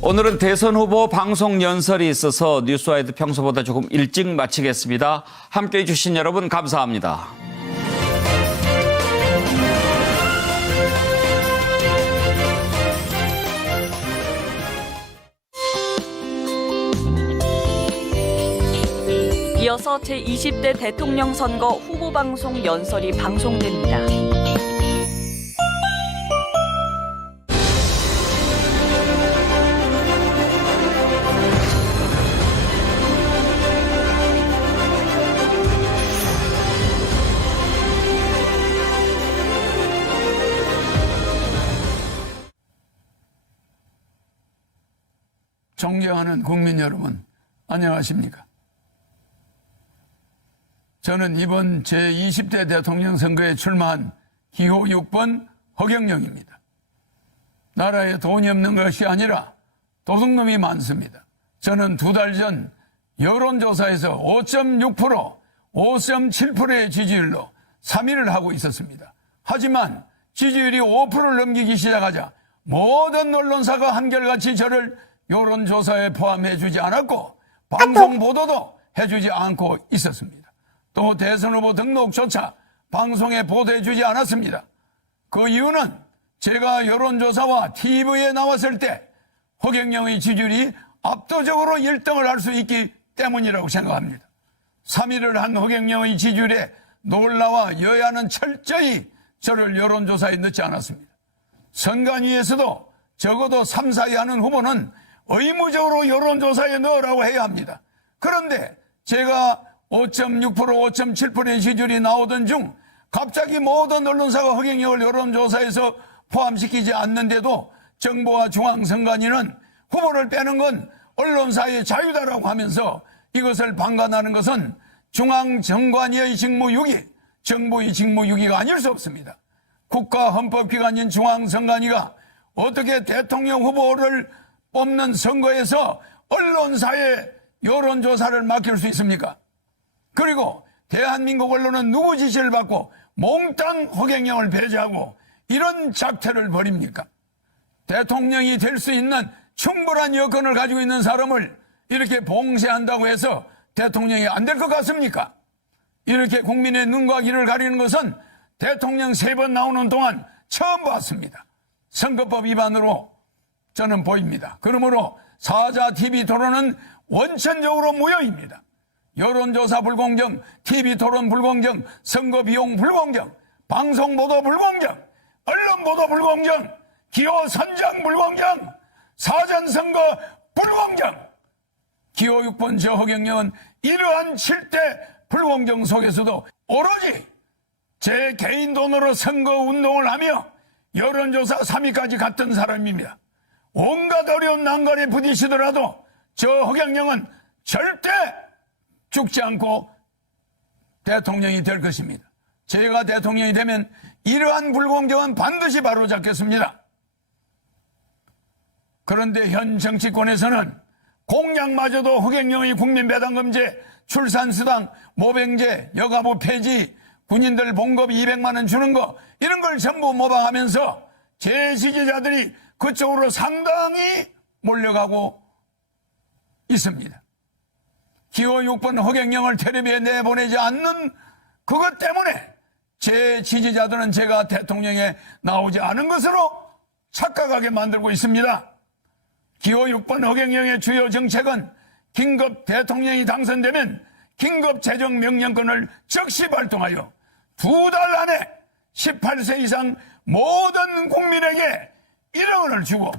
오늘은 대선 후보 방송 연설이 있어서 뉴스와이드 평소보다 조금 일찍 마치겠습니다. 함께해 주신 여러분 감사합니다. 이어서 제20대 대통령 선거 후보 방송 연설이 방송됩니다. 존경하는 국민 여러분, 안녕하십니까? 저는 이번 제20대 대통령 선거에 출마한 기호 6번 허경영입니다. 나라에 돈이 없는 것이 아니라 도둑놈이 많습니다. 저는 2달 전 여론조사에서 5.6%, 5.7%의 지지율로 3위를 하고 있었습니다. 하지만 지지율이 5%를 넘기기 시작하자 모든 언론사가 한결같이 저를 여론조사에 포함해주지 않았고 방송 보도도 해주지 않고 있었습니다. 또 대선 후보 등록조차 방송에 보도해주지 않았습니다. 그 이유는 제가 여론조사와 TV에 나왔을 때 허경영의 지지율이 압도적으로 1등을 할 수 있기 때문이라고 생각합니다. 3위를 한 허경영의 지지율에 놀라와 여야는 철저히 저를 여론조사에 넣지 않았습니다. 선관위에서도 적어도 3, 4위 하는 후보는 의무적으로 여론조사에 넣으라고 해야 합니다. 그런데 제가 5.6%, 5.7%의 지지율이 나오던 중 갑자기 모든 언론사가 허경영을 여론조사에서 포함시키지 않는데도 정부와 중앙선관위는 후보를 빼는 건 언론사의 자유다라고 하면서 이것을 방관하는 것은 중앙선관위의 직무유기, 정부의 직무유기가 아닐 수 없습니다. 국가헌법기관인 중앙선관위가 어떻게 대통령 후보를 뽑는 선거에서 언론사에 여론조사를 맡길 수 있습니까? 그리고 대한민국 언론은 누구 지시를 받고 몽땅 허경영을 배제하고 이런 작태를 벌입니까? 대통령이 될 수 있는 충분한 여건을 가지고 있는 사람을 이렇게 봉쇄한다고 해서 대통령이 안 될 것 같습니까? 이렇게 국민의 눈과 귀를 가리는 것은 대통령 3번 나오는 동안 처음 봤습니다. 선거법 위반으로 저는 보입니다. 그러므로 사자 TV 토론은 원천적으로 무효입니다. 여론조사 불공정, TV 토론 불공정, 선거 비용 불공정, 방송 보도 불공정, 언론 보도 불공정, 기호 선정 불공정, 사전선거 불공정. 기호 6번 저 허경영은 이러한 7대 불공정 속에서도 오로지 제 개인 돈으로 선거 운동을 하며 여론조사 3위까지 갔던 사람입니다. 온갖 어려운 난관에 부딪히더라도 저 허경영은 절대 죽지 않고 대통령이 될 것입니다. 제가 대통령이 되면 이러한 불공정은 반드시 바로잡겠습니다. 그런데 현 정치권에서는 공약마저도 허경영의 국민배당금제, 출산수당, 모병제, 여가부 폐지, 군인들 봉급 200만 원 주는 거 이런 걸 전부 모방하면서 제 지지자들이 그쪽으로 상당히 몰려가고 있습니다. 기호 6번 허경영을 텔레비에 내보내지 않는 그것 때문에 제 지지자들은 제가 대통령에 나오지 않은 것으로 착각하게 만들고 있습니다. 기호 6번 허경영의 주요 정책은 긴급 대통령이 당선되면 긴급 재정명령권을 즉시 발동하여 2달 안에 18세 이상 모든 국민에게 1억 원을 주고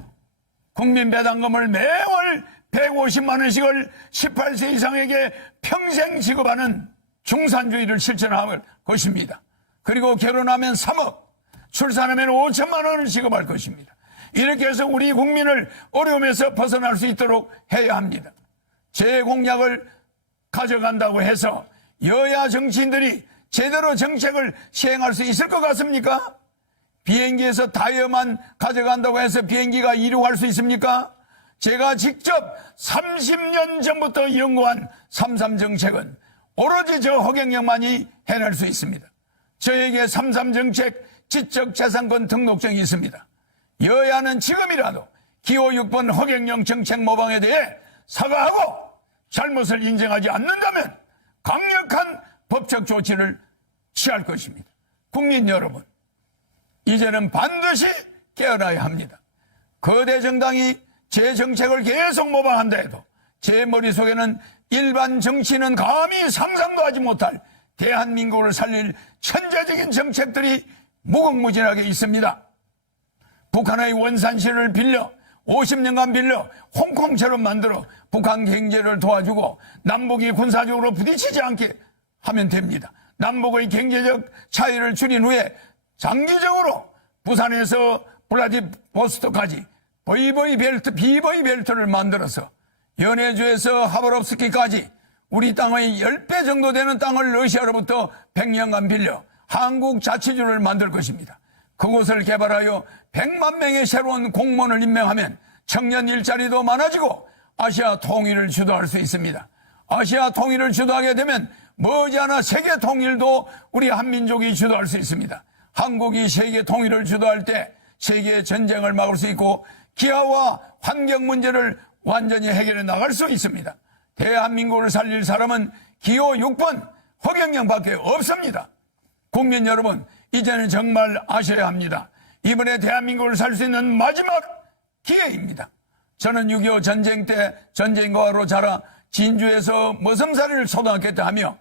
국민배당금을 매월 150만 원씩을 18세 이상에게 평생 지급하는 중산주의를 실천할 것입니다. 그리고 결혼하면 3억, 출산하면 5천만 원을 지급할 것입니다. 이렇게 해서 우리 국민을 어려움에서 벗어날 수 있도록 해야 합니다. 제 공약을 가져간다고 해서 여야 정치인들이 제대로 정책을 시행할 수 있을 것 같습니까? 비행기에서 타이어만 가져간다고 해서 비행기가 이륙할 수 있습니까? 제가 직접 30년 전부터 연구한 3.3 정책은 오로지 저 허경영만이 해낼 수 있습니다. 저에게 3.3 정책 지적재산권 등록증이 있습니다. 여야는 지금이라도 기호 6번 허경영 정책 모방에 대해 사과하고 잘못을 인정하지 않는다면 강력한 법적 조치를 취할 것입니다. 국민 여러분, 이제는 반드시 깨어나야 합니다. 거대 정당이 제 정책을 계속 모방한다 해도 제 머릿속에는 일반 정치인은 감히 상상도 하지 못할 대한민국을 살릴 천재적인 정책들이 무궁무진하게 있습니다. 북한의 원산시를 빌려 50년간 빌려 홍콩처럼 만들어 북한 경제를 도와주고 남북이 군사적으로 부딪히지 않게 하면 됩니다. 남북의 경제적 차이를 줄인 후에 장기적으로 부산에서 블라디보스토크까지 비보이 벨트를 만들어서 연해주에서 하바롭스키까지 우리 땅의 10배 정도 되는 땅을 러시아로부터 100년간 빌려 한국 자치주를 만들 것입니다. 그곳을 개발하여 100만 명의 새로운 공무원을 임명하면 청년 일자리도 많아지고 아시아 통일을 주도할 수 있습니다. 아시아 통일을 주도하게 되면 머지않아 세계 통일도 우리 한민족이 주도할 수 있습니다. 한국이 세계 통일을 주도할 때 세계 전쟁을 막을 수 있고 기아와 환경 문제를 완전히 해결해 나갈 수 있습니다. 대한민국을 살릴 사람은 기호 6번 허경영밖에 없습니다. 국민 여러분, 이제는 정말 아셔야 합니다. 이번에 대한민국을 살 수 있는 마지막 기회입니다. 저는 6.25 전쟁 때 전쟁과로 자라 진주에서 머슴살이를 초등학교 때 하며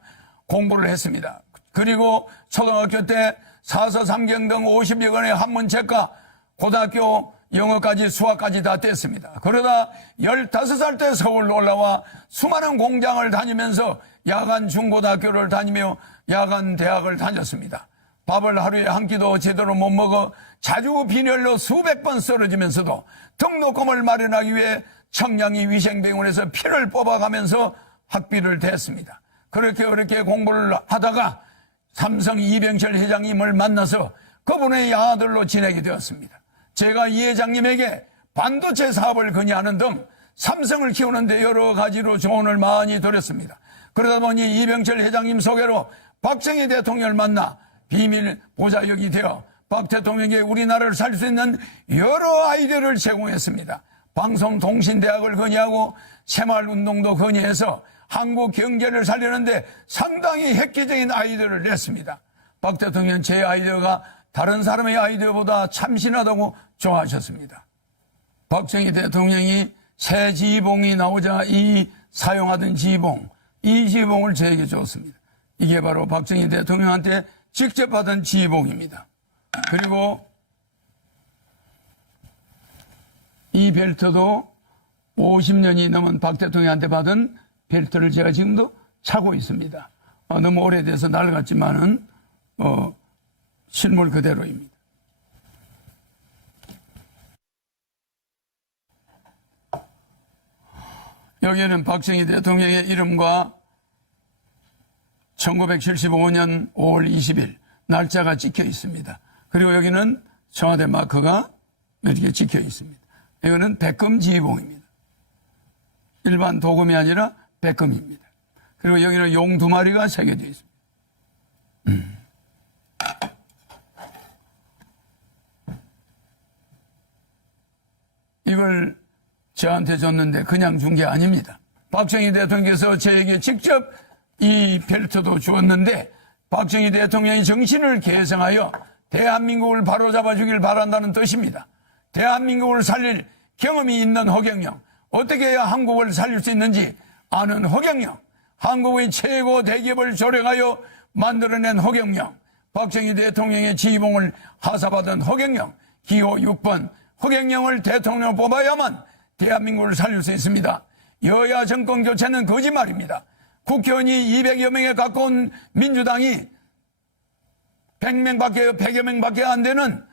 공부를 했습니다. 그리고 초등학교 때 사서삼경 등 50여 권의 한문책과 고등학교 영어까지 수학까지 다 뗐습니다. 그러다 15살 때 서울로 올라와 수많은 공장을 다니면서 야간 중고등학교를 다니며 야간 대학을 다녔습니다. 밥을 하루에 한 끼도 제대로 못 먹어 자주 빈혈로 수백 번 쓰러지면서도 등록금을 마련하기 위해 청량리 위생병원에서 피를 뽑아가면서 학비를 댔습니다. 그렇게 공부를 하다가 삼성 이병철 회장님을 만나서 그분의 아들로 지내게 되었습니다. 제가 이 회장님에게 반도체 사업을 건의하는 등 삼성을 키우는데 여러 가지로 조언을 많이 드렸습니다. 그러다 보니 이병철 회장님 소개로 박정희 대통령을 만나 비밀 보좌역이 되어 박 대통령에게 우리나라를 살 수 있는 여러 아이디어를 제공했습니다. 방송통신대학을 건의하고 새마을운동도 건의해서 한국 경제를 살리는데 상당히 획기적인 아이디어를 냈습니다. 박 대통령은 제 아이디어가 다른 사람의 아이디어보다 참신하다고 좋아하셨습니다. 박정희 대통령이 새 지휘봉이 나오자 사용하던 지휘봉, 이 지휘봉을 저에게 줬습니다. 이게 바로 박정희 대통령한테 직접 받은 지휘봉입니다. 그리고 이 벨트도 50년이 넘은 박 대통령한테 받은 벨트를 제가 지금도 차고 있습니다. 너무 오래돼서 낡았지만은 실물 그대로입니다. 여기에는 박정희 대통령의 이름과 1975년 5월 20일 날짜가 찍혀 있습니다. 그리고 여기는 청와대 마크가 이렇게 찍혀 있습니다. 이거는 백금 지휘봉입니다. 일반 도금이 아니라 백금입니다. 그리고 여기는 용 2마리가 새겨져 있습니다. 이걸 저한테 줬는데 그냥 준 게 아닙니다. 박정희 대통령께서 저에게 직접 이 벨트도 주었는데 박정희 대통령이 정신을 계승하여 대한민국을 바로잡아 주길 바란다는 뜻입니다. 대한민국을 살릴 경험이 있는 허경영, 어떻게 해야 한국을 살릴 수 있는지 아는 허경영, 한국의 최고 대기업을 조력하여 만들어낸 허경영, 박정희 대통령의 지휘봉을 하사받은 허경영, 기호 6번 허경영을 대통령 뽑아야만 대한민국을 살릴 수 있습니다. 여야 정권 교체는 거짓말입니다. 국회의원이 200여 명에 가까운 민주당이 100여 명밖에 안 되는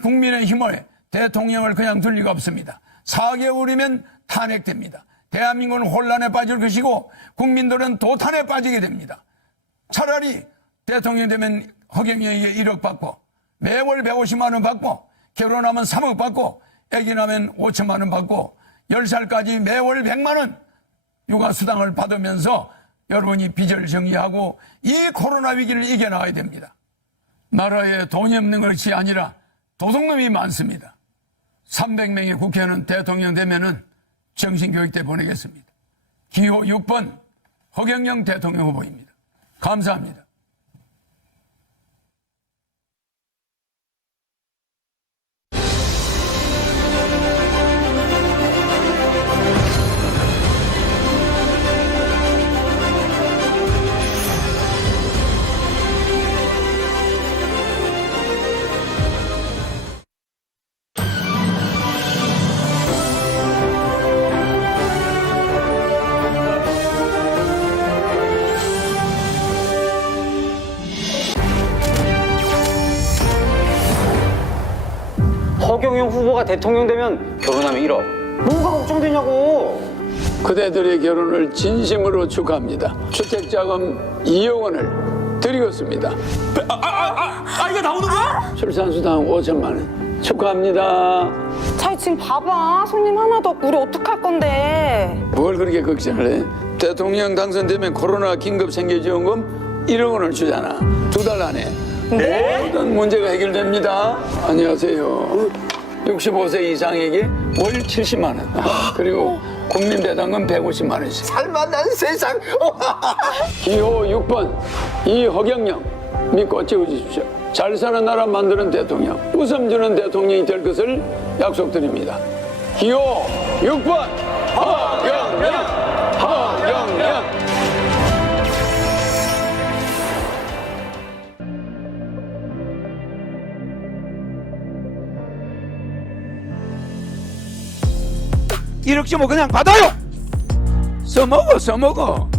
국민의힘을 대통령을 그냥 둘 리가 없습니다. 4개월이면 탄핵됩니다. 대한민국은 혼란에 빠질 것이고 국민들은 도탄에 빠지게 됩니다. 차라리 대통령 되면 허경영에게 1억 받고 매월 150만 원 받고 결혼하면 3억 받고 아기 나면 5천만 원 받고 10살까지 매월 100만 원 육아수당을 받으면서 여러분이 빚을 정리하고 이 코로나 위기를 이겨나가야 됩니다. 나라에 돈이 없는 것이 아니라 도둑놈이 많습니다. 300명의 국회의원은 대통령 되면은 정신교육대 보내겠습니다. 기호 6번 허경영 대통령 후보입니다. 감사합니다. 허경영 후보가 대통령 되면 결혼하면 1억. 뭐가 걱정되냐고. 그대들의 결혼을 진심으로 축하합니다. 주택자금 2억 원을 드리겠습니다. 이거 나오는 거야? 출산수당 5천만 원 축하합니다. 자, 지금 봐봐. 손님 하나도 없고 우리 어떡할 건데. 뭘 그렇게 걱정을 해? 대통령 당선되면 코로나 긴급 생계지원금 1억 원을 주잖아. 2달 안에. 네? 모든 문제가 해결됩니다. 안녕하세요. 65세 이상에게 월 70만 원. 그리고 국민배당금 150만 원씩. 살만한 세상. 기호 6번 이허경영 믿고 찍어주십시오. 잘 사는 나라 만드는 대통령, 웃음 주는 대통령이 될 것을 약속드립니다. 기호 6번 허경영, 허경영. 이렇게 뭐 그냥 받아요. 써먹어.